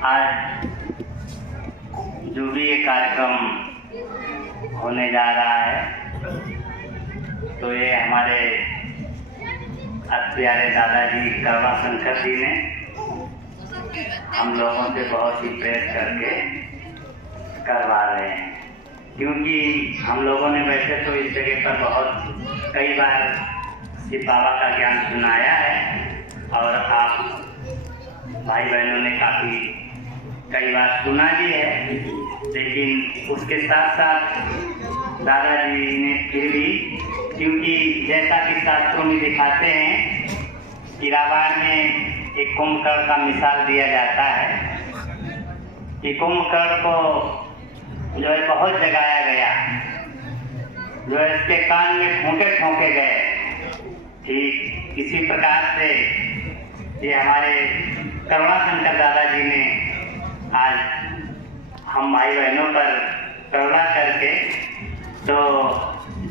आज जो भी ये कार्यक्रम होने जा रहा है तो ये हमारे प्यारे दादाजी करवा शंकर जी ने हम लोगों से बहुत ही प्रेरित करके करवा रहे हैं, क्योंकि हम लोगों ने वैसे तो इस जगह पर बहुत कई बार शिव बाबा का ज्ञान सुनाया है और आप भाई बहनों ने काफ़ी कई बार सुना भी है, लेकिन उसके साथ साथ दादाजी ने फिर भी, क्योंकि जैसा कि शास्त्रों में दिखाते हैं कि रामायण में एक कुंभकर्ण का मिसाल दिया जाता है कि कुंभकर्ण को जो है बहुत जगाया गया, जो है इसके कान में ठोंके ठोंके गए। ठीक इसी प्रकार से ये हमारे करुणा शंकर दादाजी ने आज हम भाई बहनों पर करुणा करके, तो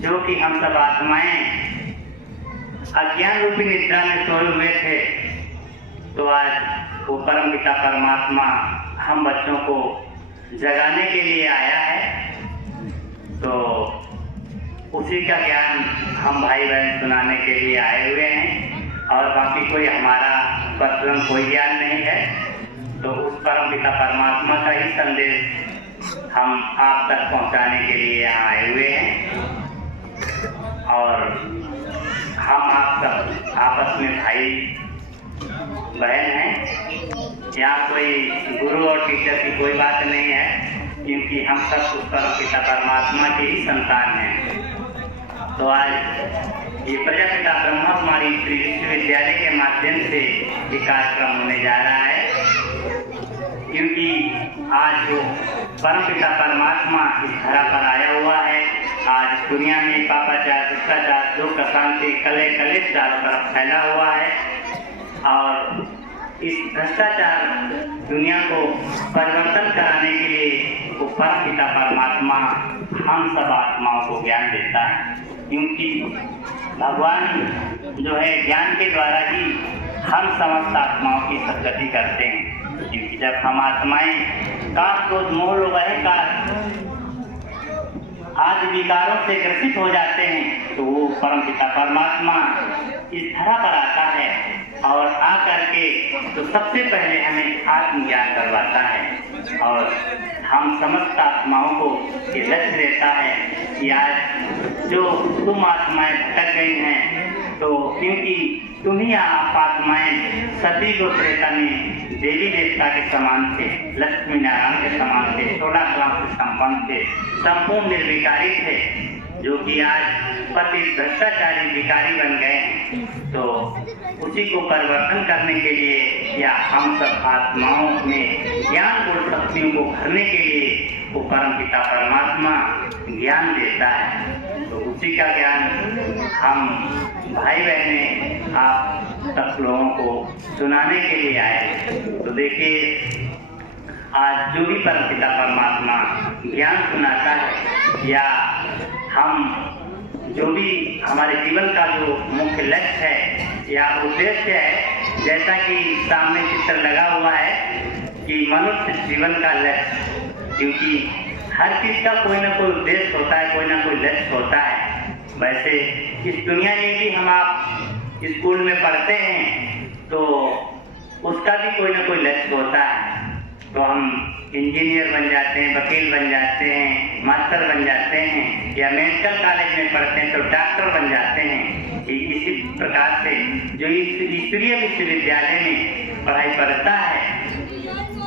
जो कि हम सब आत्माएं अज्ञान रूपी निद्रा में सोए हुए थे, तो आज वो परम पिता परमात्मा हम बच्चों को जगाने के लिए आया है। तो उसी का ज्ञान हम भाई बहन सुनाने के लिए आए हुए हैं और बाकी कोई हमारा पर्सनल कोई ज्ञान नहीं है। तो उस परम पिता परमात्मा का ही संदेश हम आप तक पहुंचाने के लिए यहाँ आए हुए हैं और हम आप सब आपस में भाई बहन हैं। यहाँ कोई गुरु और टीचर की कोई बात नहीं है, क्योंकि हम सब उस परम पिता परमात्मा के ही संतान हैं। तो आज ये प्रजापिता ब्रह्मा कुमारी श्री विश्वविद्यालय के माध्यम से ये कार्यक्रम होने जा रहा है, क्योंकि आज जो परम पिता परमात्मा इस धरा पर आया हुआ है, आज दुनिया में पापाचार, भ्रष्टाचार, दुख, अशांति, कले कलेश चारों तरफ फैला हुआ है और इस भ्रष्टाचार दुनिया को परिवर्तन कराने के लिए वो परम पिता परमात्मा हम सब आत्माओं को ज्ञान देता है, क्योंकि भगवान जो है ज्ञान के द्वारा ही हम समस्त आत्माओं की सदगति करते हैं। क्योंकि जब हम आत्माएं काश क्रोध मोह लोभ अहंकार आदि विकारों से ग्रसित हो जाते हैं, तो वो परम पिता परमात्मा इस धरा पर आता है और आकर के तो सबसे पहले हमें आत्मज्ञान करवाता है और हम समस्त आत्माओं को ये लक्ष्य देता है कि आज जो तुम आत्माएं भटक गई हैं, तो क्योंकि तुम्ही आप आत्माएं सती को त्रेता में देवी देवता के समान थे, लक्ष्मी नारायण के समान थे, 16 कला से संपन्न थे, संपूर्ण निर्विकारी थे, जो कि आज पति भ्रष्टाचारी विकारी बन गए हैं। तो उसी को परिवर्तन करने के लिए या हम सब आत्माओं में ज्ञान गुण शक्तियों को भरने के लिए वो परम पिता परमात्मा ज्ञान देता है। तो उसी का ज्ञान हम भाई बहने आप सब लोगों को सुनाने के लिए आए। तो देखिए, आज जो भी परम पिता परमात्मा ज्ञान सुनाता है या हम जो भी हमारे जीवन का जो मुख्य लक्ष्य है या उद्देश्य है, जैसा कि सामने चित्र लगा हुआ है कि मनुष्य जीवन का लक्ष्य, क्योंकि हर चीज का कोई ना कोई उद्देश्य होता है, कोई ना कोई लक्ष्य होता है। वैसे इस दुनिया में भी हम आप स्कूल में पढ़ते हैं तो उसका भी कोई ना कोई लक्ष्य होता है। तो हम इंजीनियर बन जाते हैं, वकील बन जाते हैं, मास्टर बन जाते हैं, या मेडिकल कॉलेज में पढ़ते हैं तो डॉक्टर बन जाते हैं। इसी प्रकार से जो ईश्वरीय विश्वविद्यालय में पढ़ाई करता है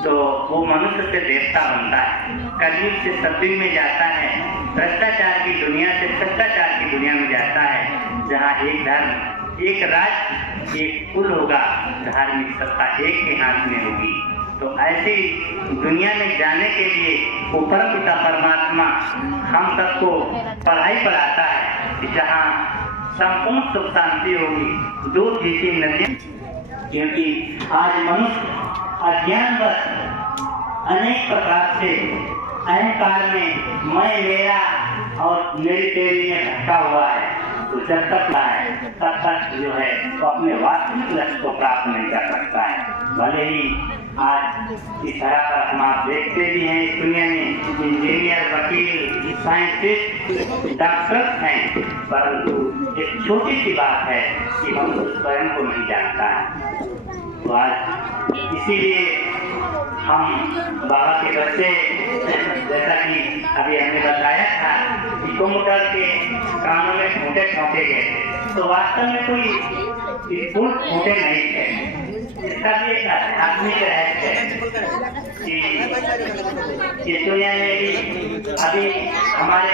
तो वो मनुष्य से देवता बनता है, कलयुग से सतयुग में जाता है, भ्रष्टाचार की दुनिया से शिष्टाचार की दुनिया में जाता है, जहाँ एक धर्म, एक राज्य, एक कुल होगा, धार्मिक सत्ता एक के हाथ में होगी। तो ऐसी दुनिया में जाने के लिए वो परम पिता परमात्मा हम सबको पढ़ाई पढ़ाता है, जहाँ संपूर्ण सुख शांति होगी, दूध जैसी नदी। क्योंकि आज मनुष्य अज्ञानवश अनेक प्रकार से अहंकार में मैं मेरा और मेरी तेरी में भटका हुआ है। तो जब तक है तब तक जो है वो अपने वास्तविक लक्ष्य को प्राप्त नहीं कर सकता है। भले ही आज इस तरह पर हम आप देखते भी हैं इस दुनिया में इंजीनियर, वकील, साइंटिस्ट, डॉक्टर हैं, परंतु एक छोटी सी बात है कि हम स्वयं को नहीं जानता है। तो आज इसीलिए हम बाबा के बच्चे, जैसा कि अभी हमने बताया था कि कुंभकर्ण के कानों में खूंटे ठोंके गए थे, तो वास्तव में कोई खूंटे नहीं थे। इसका भी एक आध्यात्मिक रहस्य है कि इस दुनिया में भी अभी हमारे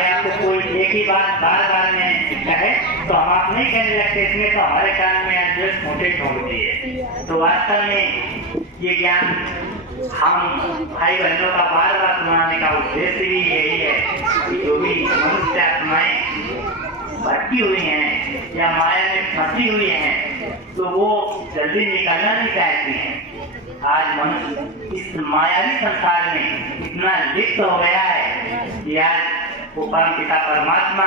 यहाँ को कोई एक ही बात बार बार में कहे तो हम आप नहीं कहने लगते, इसमें तो हमारे कान में एड्रेस खूंटे ठोंक दिए। तो वास्तव में ये ज्ञान हम भाई बहनों का बार बार सुनाने का उद्देश्य भी यही है कि जो भी मनुष्य आत्माएं भटकी हुई हैं या माया में फंसी हुई हैं, तो वो जल्दी निकलना नहीं चाहती हैं। आज मनुष्य इस मायावी संसार में इतना लिप्त हो गया है कि आज वो परमपिता परमात्मा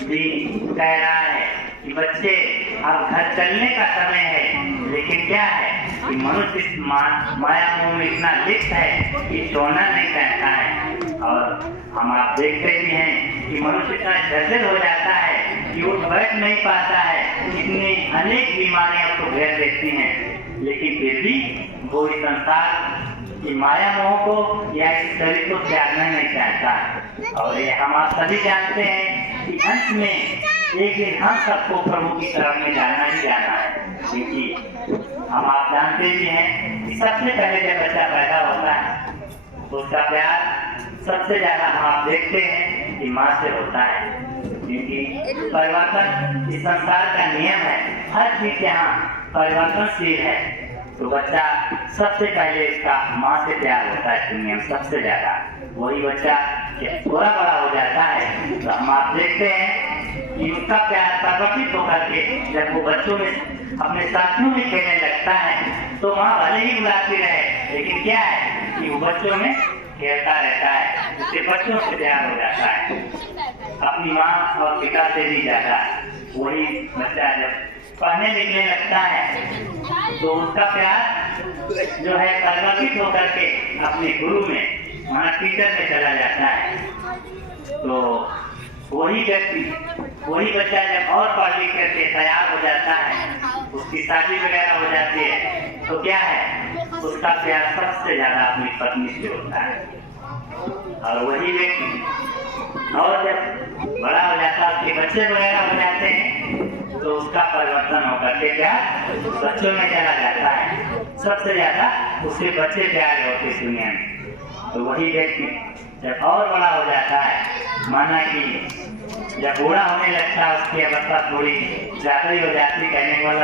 भी कह रहा है कि बच्चे अब घर चलने का समय है, लेकिन क्या है कि मनुष्य इस माया मोह में इतना लिप्त है कि सोना नहीं चाहता है। और हम आप देखते भी हैं कि मनुष्य इतना जर्जर हो जाता है कि उठ बैठ नहीं पाता है, इतनी अनेक बीमारियां उसको घेर देती हैं, लेकिन फिर भी वो इस संसार की माया मोह को या इस शरीर को त्यागना नहीं चाहता। और ये हम आप सभी जानते हैं कि अंत में एक दिन हम सबको प्रभु की तरफ में जाना ही जाना है, क्योंकि हम आप जानते भी हैं कि सबसे पहले जब बच्चा पैदा होता है तो उसका प्यार सबसे ज्यादा हम आप देखते हैं कि माँ से होता है, क्योंकि परिवर्तन इस संसार का नियम है, हर चीज यहाँ परिवर्तनशील है। तो बच्चा सबसे पहले इसका माँ से प्यार होता है दुनिया में सबसे ज्यादा। वही बच्चा जब थोड़ा बड़ा हो जाता है तो हम आप देखते हैं कि उसका प्यार प्रकटित होकर के जब वो बच्चों में अपने साथियों में खेलने लगता है तो माँ भले ही बुलाती रहे, लेकिन क्या है कि वो बच्चों में खेलता रहता है, उससे बच्चों से प्यार हो जाता है अपनी माँ और पिता से भी ज्यादा। वही बच्चा जब पढ़ने लिखने लगता है तो उसका प्यार जो है प्रकटित होकर के अपने गुरु में, वहाँ टीचर में चला जाता है। तो वही व्यक्ति, वही बच्चा जब और पढ़ लिख करके तैयार हो जाता है, उसकी शादी वगैरह हो जाती है, तो क्या है उसका प्यार सबसे ज्यादा अपनी पत्नी से होता है। और वही व्यक्ति और जब बड़ा हो जाता है, उसके बच्चे वगैरह हो जाते हैं, तो उसका परिवर्तन होकर के क्या बच्चों में चला जाता है। सबसे ज्यादा उसके बच्चे प्यारे होते इस दुनिया में। तो वही व्यक्ति जब और बड़ा हो जाता है, माना कि जब बूढ़ा होने लगता है, उसकी अवस्था थोड़ी ज्यादा ही हो जाती, कहने वाला